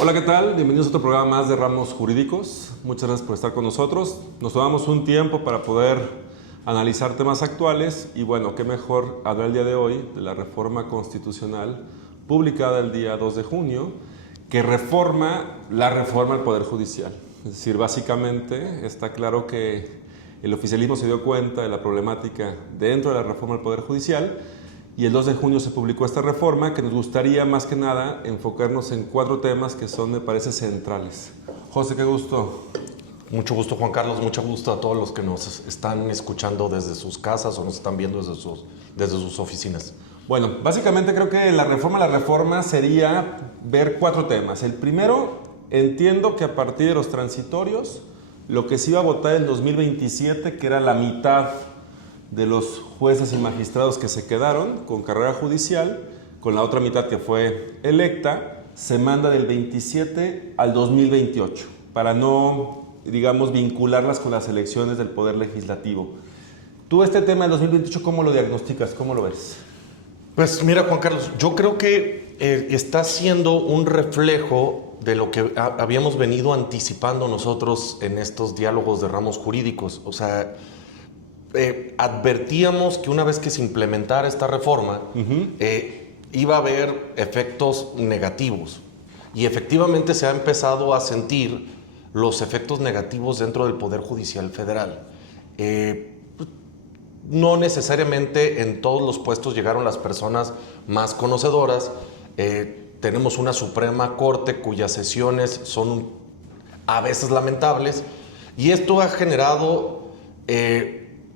Hola, ¿qué tal? Bienvenidos a otro programa más de Ramos Jurídicos. Muchas gracias por estar con nosotros. Nos tomamos un tiempo para poder analizar temas actuales y bueno, qué mejor hablar el día de hoy de la reforma constitucional publicada el día 2 de junio que reforma la reforma al Poder Judicial. Es decir, básicamente está claro que el oficialismo se dio cuenta de la problemática dentro de la reforma al Poder Judicial y el 2 de junio se publicó esta reforma que nos gustaría más que nada enfocarnos en 4 temas que son, me parece, centrales. José, qué gusto. Mucho gusto, Juan Carlos, mucho gusto a todos los que nos están escuchando desde sus casas o nos están viendo desde sus oficinas. Bueno, básicamente creo que la reforma sería ver 4 temas. El primero, entiendo que a partir de los transitorios, lo que se iba a votar en 2027, que era la mitad de los jueces y magistrados que se quedaron con carrera judicial, con la otra mitad que fue electa, se manda del 27 al 2028, para no, digamos, vincularlas con las elecciones del Poder Legislativo. Tú este tema del 2028, ¿cómo lo diagnosticas? ¿Cómo lo ves? Pues mira, Juan Carlos, yo creo que está siendo un reflejo de lo que habíamos venido anticipando nosotros en estos diálogos de ramos jurídicos. O sea, advertíamos que una vez que se implementara esta reforma, iba a haber efectos negativos. Y efectivamente se ha empezado a sentir los efectos negativos dentro del Poder Judicial Federal. No necesariamente en todos los puestos llegaron las personas más conocedoras. Tenemos una Suprema Corte cuyas sesiones son a veces lamentables. Y esto ha generado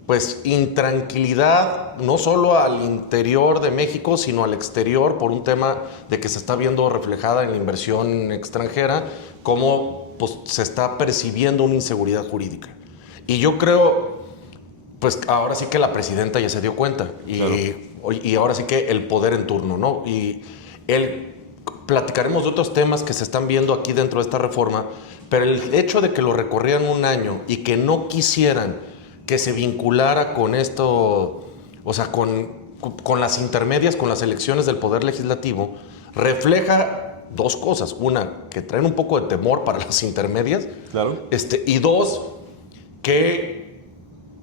pues intranquilidad no solo al interior de México, sino al exterior por un tema de que se está viendo reflejada en la inversión extranjera, cómo pues, se está percibiendo una inseguridad jurídica. Y yo creo, pues ahora sí que la presidenta ya se dio cuenta y ahora sí que el poder en turno, ¿no? Y platicaremos de otros temas que se están viendo aquí dentro de esta reforma, pero el hecho de que lo recorrieran un año y que no quisieran que se vinculara con esto, o sea, con las intermedias, con las elecciones del Poder Legislativo, refleja 2 cosas. Una, que traen un poco de temor para las intermedias. Claro. Y 2, que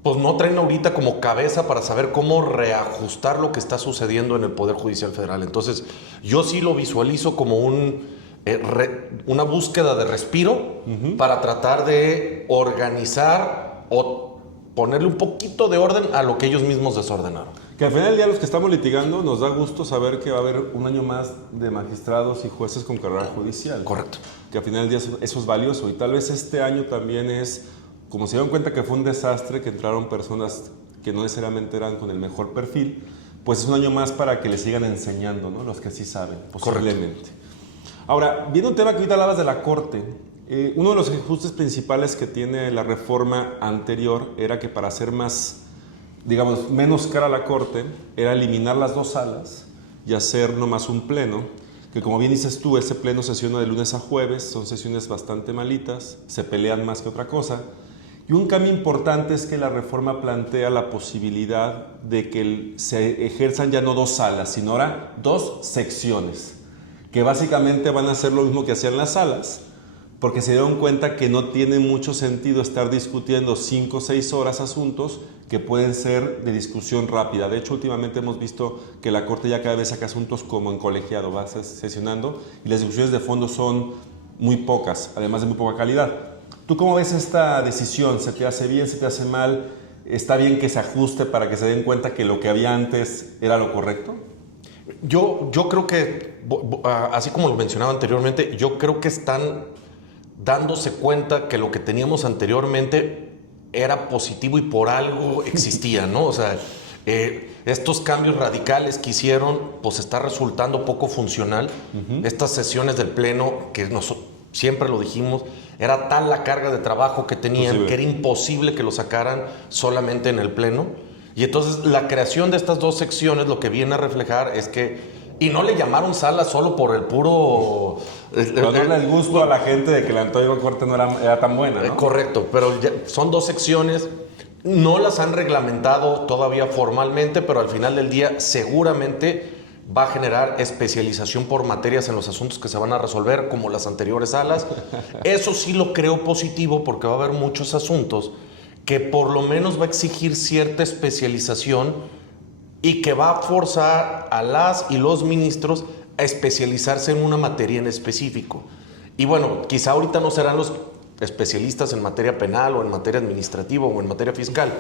pues no traen ahorita como cabeza para saber cómo reajustar lo que está sucediendo en el Poder Judicial Federal. Entonces, yo sí lo visualizo como una búsqueda de respiro para tratar de organizar o ponerle un poquito de orden a lo que ellos mismos desordenaron. Que al final del día los que estamos litigando nos da gusto saber que va a haber un año más de magistrados y jueces con carrera judicial. Correcto. Que al final del día eso es valioso y tal vez este año también es, como se dieron cuenta que fue un desastre, que entraron personas que no necesariamente eran con el mejor perfil, pues es un año más para que les sigan enseñando, ¿no? Los que sí saben, posiblemente. Correcto. Ahora, viendo un tema que ahorita hablabas de la Corte, uno de los ajustes principales que tiene la reforma anterior era que para hacer más, digamos, menos cara a la Corte, era eliminar las 2 salas y hacer nomás un pleno, que como bien dices tú, ese pleno sesiona de lunes a jueves, son sesiones bastante malitas, se pelean más que otra cosa. Y un cambio importante es que la reforma plantea la posibilidad de que se ejerzan ya no 2 salas, sino ahora 2 secciones, que básicamente van a hacer lo mismo que hacían las salas, porque se dieron cuenta que no tiene mucho sentido estar discutiendo 5 o 6 horas asuntos que pueden ser de discusión rápida. De hecho, últimamente hemos visto que la Corte ya cada vez saca asuntos como en colegiado, va sesionando, y las discusiones de fondo son muy pocas, además de muy poca calidad. ¿Tú cómo ves esta decisión? ¿Se te hace bien? ¿Se te hace mal? ¿Está bien que se ajuste para que se den cuenta que lo que había antes era lo correcto? Yo creo que, así como lo mencionaba anteriormente, yo creo que están dándose cuenta que lo que teníamos anteriormente era positivo y por algo existía, ¿no? O sea, estos cambios radicales que hicieron, pues está resultando poco funcional. Estas sesiones del Pleno, que siempre lo dijimos, era tal la carga de trabajo que tenían que era imposible que lo sacaran solamente en el Pleno. Y entonces la creación de estas 2 secciones lo que viene a reflejar es que, y no le llamaron sala solo por el puro... Para darle el gusto a la gente de que la anterior Corte no era tan buena, ¿no? Correcto, pero son 2 secciones, no las han reglamentado todavía formalmente, pero al final del día seguramente va a generar especialización por materias en los asuntos que se van a resolver, como las anteriores salas. Eso sí lo creo positivo, porque va a haber muchos asuntos que por lo menos va a exigir cierta especialización y que va a forzar a las y los ministros a especializarse en una materia en específico. Y bueno, quizá ahorita no serán los especialistas en materia penal o en materia administrativa o en materia fiscal.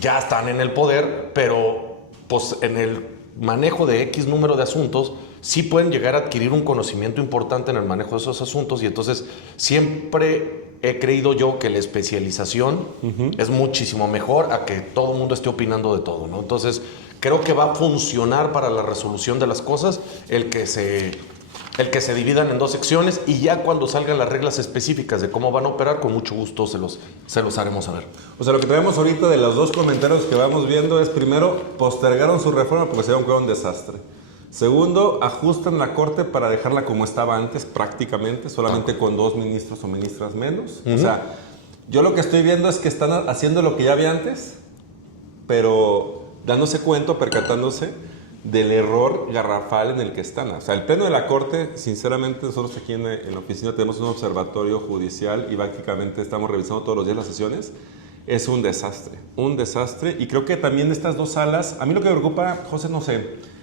Ya están en el poder, pero pues en el manejo de X número de asuntos sí pueden llegar a adquirir un conocimiento importante en el manejo de esos asuntos, y entonces siempre he creído yo que la especialización es muchísimo mejor a que todo el mundo esté opinando de todo, ¿no? Entonces creo que va a funcionar para la resolución de las cosas el que se dividan en dos secciones, y ya cuando salgan las reglas específicas de cómo van a operar, con mucho gusto se los haremos saber. O sea, lo que traemos ahorita de los dos comentarios que vamos viendo es, primero, postergaron su reforma porque se dieron cuenta de un desastre. Segundo, ajustan la Corte para dejarla como estaba antes, prácticamente, solamente con 2 ministros o ministras menos. O sea, yo lo que estoy viendo es que están haciendo lo que ya había antes, pero dándose cuenta, percatándose del error garrafal en el que están. O sea, el Pleno de la Corte, sinceramente, nosotros aquí en la oficina tenemos un observatorio judicial y básicamente estamos revisando todos los días las sesiones. Es un desastre, y creo que también estas dos salas, a mí lo que me preocupa, José, no sé,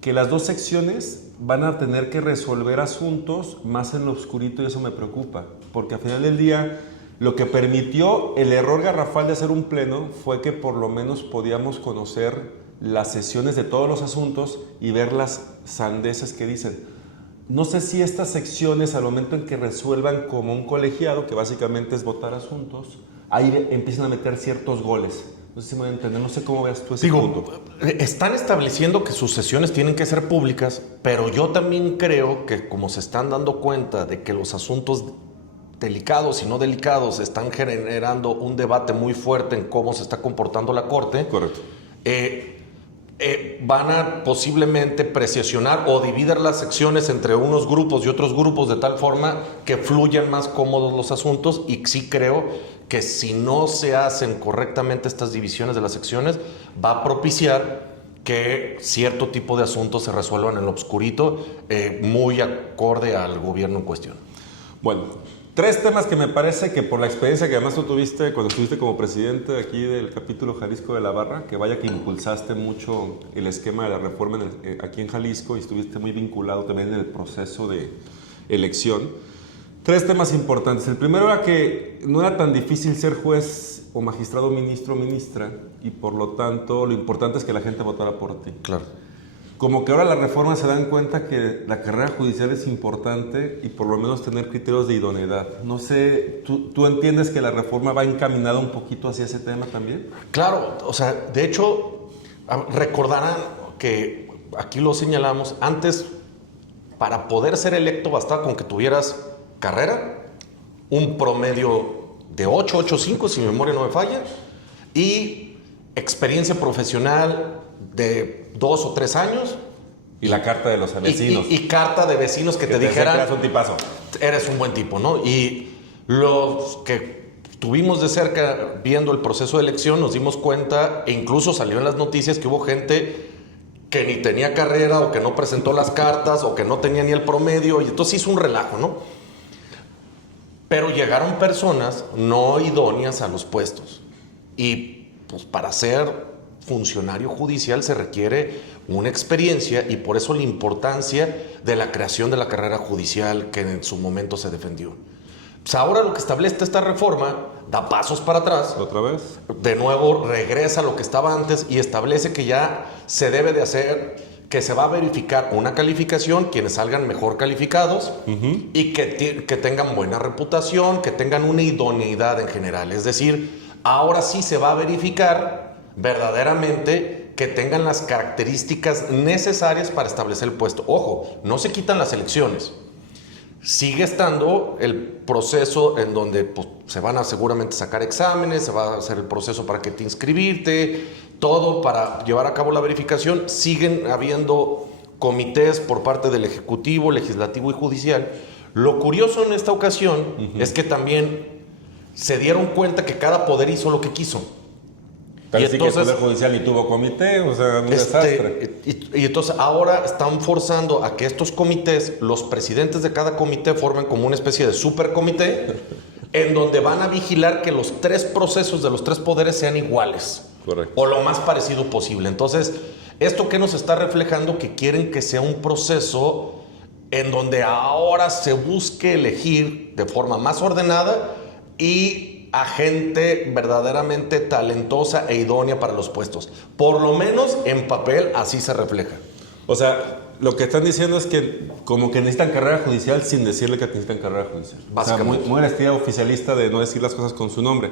que las dos secciones van a tener que resolver asuntos más en lo oscurito, y eso me preocupa, porque al final del día lo que permitió el error garrafal de hacer un pleno fue que por lo menos podíamos conocer las sesiones de todos los asuntos y ver las sandeces que dicen. No sé si estas secciones, al momento en que resuelvan como un colegiado, que básicamente es votar asuntos, ahí empiezan a meter ciertos goles. No sé si me voy a entender, no sé cómo veas tú ese punto. Están estableciendo que sus sesiones tienen que ser públicas, pero yo también creo que como se están dando cuenta de que los asuntos delicados y no delicados están generando un debate muy fuerte en cómo se está comportando la Corte. Correcto. Van a posiblemente precisionar o dividir las secciones entre unos grupos y otros grupos de tal forma que fluyan más cómodos los asuntos, y sí creo que si no se hacen correctamente estas divisiones de las secciones, va a propiciar que cierto tipo de asuntos se resuelvan en lo obscurito, muy acorde al gobierno en cuestión. Bueno, 3 temas que me parece que, por la experiencia que además tú tuviste cuando estuviste como presidente aquí del capítulo Jalisco de la Barra, que vaya que impulsaste mucho el esquema de la reforma aquí en Jalisco, y estuviste muy vinculado también en el proceso de elección. 3 temas importantes. El primero era que no era tan difícil ser juez o magistrado, ministro o ministra, y por lo tanto lo importante es que la gente votara por ti. Claro. Como que ahora las reformas se dan cuenta que la carrera judicial es importante, y por lo menos tener criterios de idoneidad. No sé, ¿tú entiendes que la reforma va encaminada un poquito hacia ese tema también? Claro, o sea, de hecho, recordarán que aquí lo señalamos, antes para poder ser electo bastaba con que tuvieras carrera, un promedio de 8.85, si mi memoria no me falla, y experiencia profesional de 2 o 3 años. Y la carta de los vecinos. Y carta de vecinos que te dijeran, eres un tipazo. Eres un buen tipo, ¿no? Y los que tuvimos de cerca viendo el proceso de elección nos dimos cuenta, e incluso salió en las noticias, que hubo gente que ni tenía carrera, o que no presentó las cartas, o que no tenía ni el promedio, y entonces hizo un relajo, ¿no? Pero llegaron personas no idóneas a los puestos, y pues para ser funcionario judicial se requiere una experiencia, y por eso la importancia de la creación de la carrera judicial que en su momento se defendió. Pues ahora lo que establece esta reforma da pasos para atrás. ¿Otra vez? De nuevo regresa a lo que estaba antes y establece que ya se debe de hacer, que se va a verificar una calificación, quienes salgan mejor calificados, y que tengan buena reputación, que tengan una idoneidad en general. Es decir, ahora sí se va a verificar verdaderamente que tengan las características necesarias para establecer el puesto. Ojo, no se quitan las elecciones. Sigue estando el proceso en donde pues, se van a seguramente sacar exámenes, se va a hacer el proceso para que te inscribirte, todo para llevar a cabo la verificación. Siguen habiendo comités por parte del Ejecutivo, Legislativo y Judicial. Lo curioso en esta ocasión es que también se dieron cuenta que cada poder hizo lo que quiso. Parece que el Poder Judicial ni tuvo comité, o sea, un desastre. Y entonces ahora están forzando a que estos comités, los presidentes de cada comité formen como una especie de supercomité, en donde van a vigilar que los 3 procesos de los 3 poderes sean iguales. Correcto. O lo más parecido posible. Entonces, ¿esto qué nos está reflejando? Que quieren que sea un proceso en donde ahora se busque elegir de forma más ordenada y a gente verdaderamente talentosa e idónea para los puestos. Por lo menos en papel así se refleja. O sea, lo que están diciendo es que como que necesitan carrera judicial sin decirle que necesitan carrera judicial. Básicamente. O sea, muy la estilo oficialista de no decir las cosas con su nombre.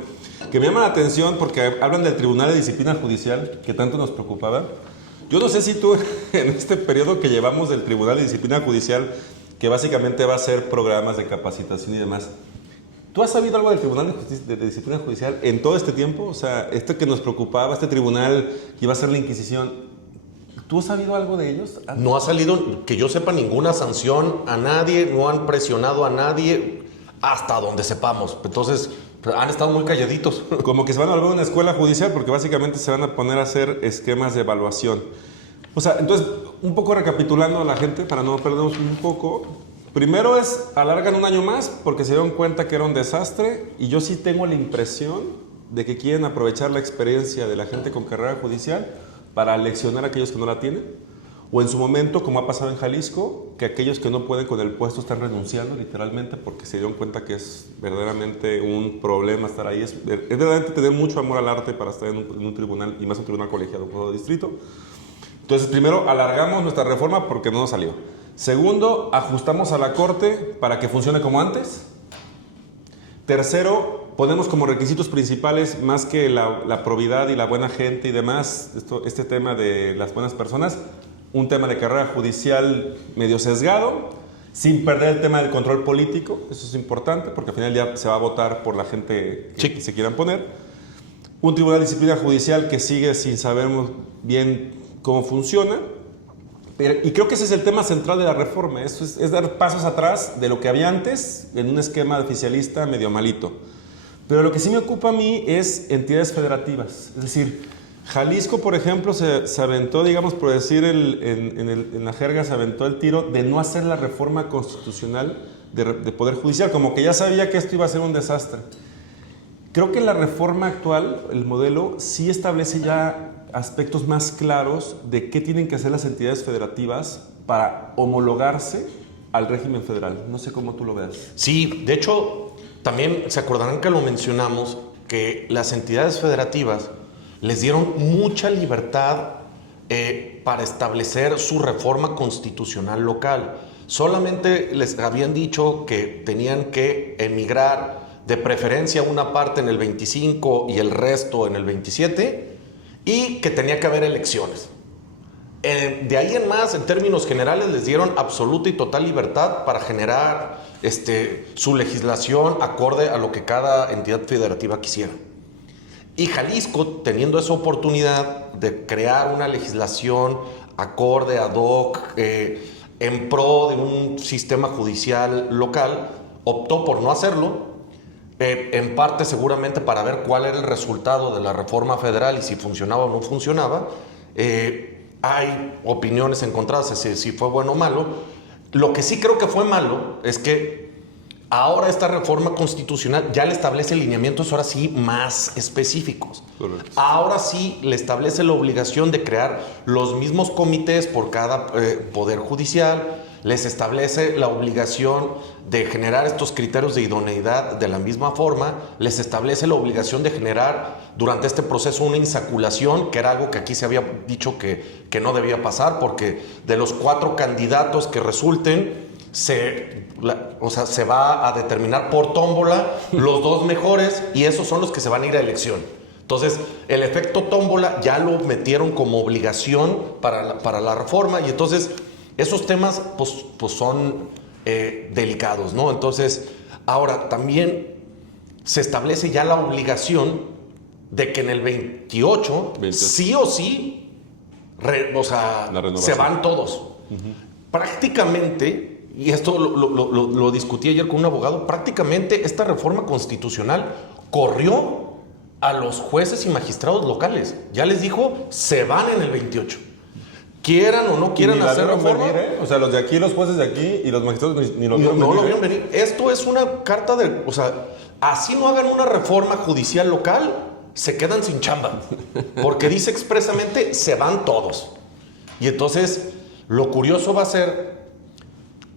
Que me llama la atención porque hablan del Tribunal de Disciplina Judicial, que tanto nos preocupaba. Yo no sé si tú, en este periodo que llevamos del Tribunal de Disciplina Judicial, que básicamente va a ser programas de capacitación y demás, ¿tú has sabido algo del Tribunal de Disciplina Judicial en todo este tiempo? O sea, esto que nos preocupaba, este tribunal que iba a ser la Inquisición, ¿tú has sabido algo de ellos? No ha salido, que yo sepa, ninguna sanción a nadie, no han presionado a nadie, hasta donde sepamos. Entonces, han estado muy calladitos. Como que se van a volver una escuela judicial porque básicamente se van a poner a hacer esquemas de evaluación. O sea, entonces, un poco recapitulando a la gente para no perdernos un poco. Primero alargan un año más porque se dieron cuenta que era un desastre y yo sí tengo la impresión de que quieren aprovechar la experiencia de la gente con carrera judicial para leccionar a aquellos que no la tienen. O en su momento, como ha pasado en Jalisco, que aquellos que no pueden con el puesto están renunciando literalmente porque se dieron cuenta que es verdaderamente un problema estar ahí. Es verdaderamente tener mucho amor al arte para estar en un tribunal y más un tribunal colegiado, un juego de distrito. Entonces, primero, alargamos nuestra reforma porque no nos salió. Segundo, ajustamos a la Corte para que funcione como antes. Tercero, ponemos como requisitos principales, más que la probidad y la buena gente y demás, este tema de las buenas personas, un tema de carrera judicial medio sesgado, sin perder el tema del control político. Eso es importante porque al final ya se va a votar por la gente que se quieran poner. Un tribunal de disciplina judicial que sigue sin saber bien cómo funciona. Y creo que ese es el tema central de la reforma, es dar pasos atrás de lo que había antes en un esquema oficialista medio malito. Pero lo que sí me ocupa a mí es entidades federativas. Es decir, Jalisco, por ejemplo, se aventó, digamos, por decir en la jerga, se aventó el tiro de no hacer la reforma constitucional de Poder Judicial, como que ya sabía que esto iba a ser un desastre. Creo que la reforma actual, el modelo, sí establece ya aspectos más claros de qué tienen que hacer las entidades federativas para homologarse al régimen federal. No sé cómo tú lo veas. Sí, de hecho, también se acordarán que lo mencionamos, que las entidades federativas les dieron mucha libertad para establecer su reforma constitucional local. Solamente les habían dicho que tenían que emigrar de preferencia una parte en el 25 y el resto en el 27, y que tenía que haber elecciones. De ahí en más, en términos generales, les dieron absoluta y total libertad para generar su legislación acorde a lo que cada entidad federativa quisiera. Y Jalisco, teniendo esa oportunidad de crear una legislación acorde, ad hoc, en pro de un sistema judicial local, optó por no hacerlo. En parte seguramente para ver cuál era el resultado de la reforma federal y si funcionaba o no funcionaba. Hay opiniones encontradas si fue bueno o malo. Lo que sí creo que fue malo es que ahora esta reforma constitucional ya le establece lineamientos ahora sí más específicos. Correcto. Ahora sí le establece la obligación de crear los mismos comités por cada poder judicial. Les establece la obligación de generar estos criterios de idoneidad de la misma forma, les establece la obligación de generar durante este proceso una insaculación, que era algo que aquí se había dicho que no debía pasar, porque de los 4 candidatos que resulten, se va a determinar por tómbola los 2 mejores y esos son los que se van a ir a elección. Entonces, el efecto tómbola ya lo metieron como obligación para la reforma y entonces esos temas pues son delicados, ¿no? Entonces, ahora también se establece ya la obligación de que en el 28 sí o sí se van todos. Uh-huh. Prácticamente, y esto lo discutí ayer con un abogado, prácticamente esta reforma constitucional corrió a los jueces y magistrados locales. Ya les dijo, se van en el 28. Quieran o no quieran hacer reforma. Venir, ¿eh? O sea, los de aquí, los jueces de aquí y los magistrados ni lo vieron venir. No lo vieron venir. Esto es una carta de... O sea, así no hagan una reforma judicial local, se quedan sin chamba. Porque dice expresamente, se van todos. Y entonces, lo curioso va a ser...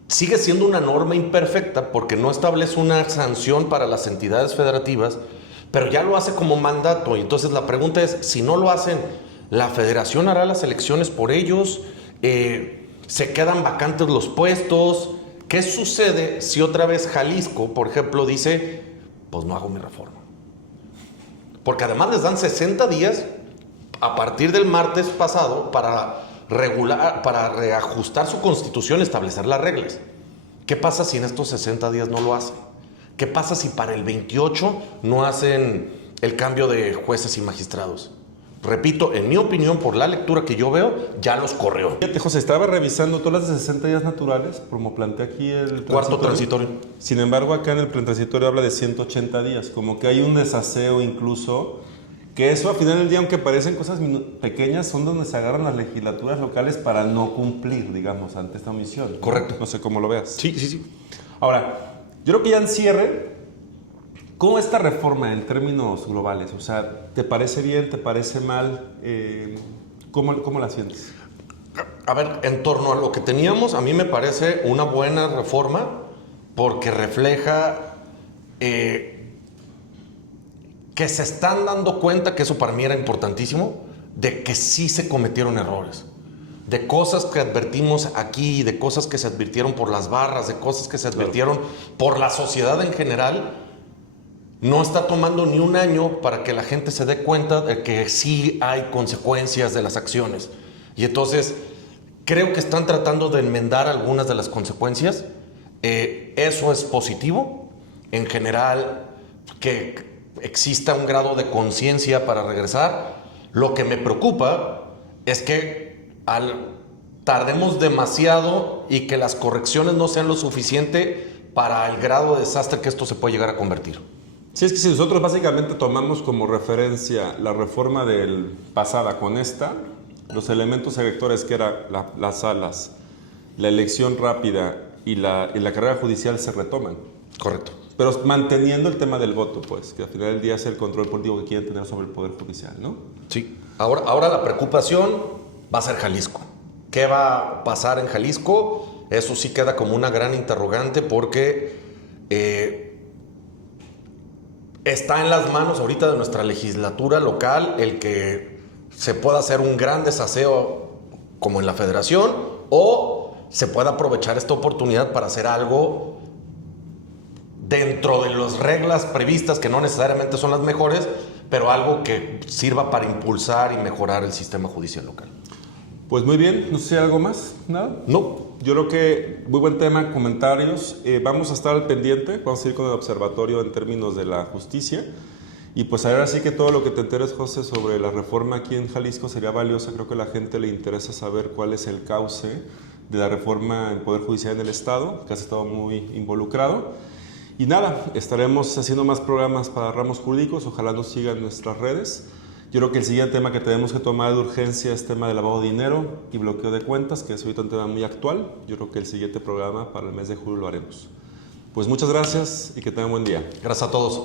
Sigue siendo una norma imperfecta porque no establece una sanción para las entidades federativas, pero ya lo hace como mandato. Y entonces la pregunta es, si no lo hacen, ¿la federación hará las elecciones por ellos? ¿Se quedan vacantes los puestos? ¿Qué sucede si otra vez Jalisco, por ejemplo, dice, pues no hago mi reforma? Porque además les dan 60 días a partir del martes pasado para reajustar su constitución y establecer las reglas. ¿Qué pasa si en estos 60 días no lo hacen? ¿Qué pasa si para el 28 no hacen el cambio de jueces y magistrados? Repito, en mi opinión, por la lectura que yo veo, ya los corrió. Fíjate, José, estaba revisando todas las de 60 días naturales, como plantea aquí el cuarto transitorio. Sin embargo, acá en el plan transitorio habla de 180 días, como que hay un desaseo incluso, que eso al final del día, aunque parecen cosas pequeñas, son donde se agarran las legislaturas locales para no cumplir, digamos, ante esta omisión, ¿no? Correcto. No sé cómo lo veas. Sí. Ahora, yo creo que ya en cierre, ¿cómo esta reforma en términos globales? O sea, ¿te parece bien? ¿Te parece mal? ¿Cómo la sientes? A ver, en torno a lo que teníamos, a mí me parece una buena reforma porque refleja que se están dando cuenta, que eso para mí era importantísimo, de que sí se cometieron errores. De cosas que advertimos aquí, de cosas que se advirtieron por las barras, de cosas que se advirtieron por la sociedad en general. No está tomando ni un año para que la gente se dé cuenta de que sí hay consecuencias de las acciones. Y entonces, creo que están tratando de enmendar algunas de las consecuencias. Eso es positivo. En general, que exista un grado de conciencia para regresar. Lo que me preocupa es que tardemos demasiado y que las correcciones no sean lo suficiente para el grado de desastre que esto se puede llegar a convertir. Sí, es que si nosotros básicamente tomamos como referencia la reforma pasada con esta, los elementos electores que eran las salas, la elección rápida y la carrera judicial se retoman. Correcto. Pero manteniendo el tema del voto, pues, que al final del día es el control político que quieren tener sobre el Poder Judicial, ¿no? Sí. Ahora la preocupación va a ser Jalisco. ¿Qué va a pasar en Jalisco? Eso sí queda como una gran interrogante porque está en las manos ahorita de nuestra legislatura local el que se pueda hacer un gran desaseo como en la federación o se pueda aprovechar esta oportunidad para hacer algo dentro de las reglas previstas, que no necesariamente son las mejores, pero algo que sirva para impulsar y mejorar el sistema judicial local. Pues muy bien, no sé si hay algo más, ¿nada? No. Yo creo que muy buen tema, comentarios. Vamos a estar al pendiente, vamos a ir con el observatorio en términos de la justicia. Y pues ahora sí que todo lo que te enteres, José, sobre la reforma aquí en Jalisco sería valiosa. Creo que a la gente le interesa saber cuál es el cauce de la reforma en Poder Judicial en el Estado, que has estado muy involucrado. Y nada, estaremos haciendo más programas para ramos jurídicos, ojalá nos sigan en nuestras redes. Yo creo que el siguiente tema que tenemos que tomar de urgencia es tema de lavado de dinero y bloqueo de cuentas, que es ahorita un tema muy actual. Yo creo que el siguiente programa para el mes de julio lo haremos. Pues muchas gracias y que tengan buen día. Gracias a todos.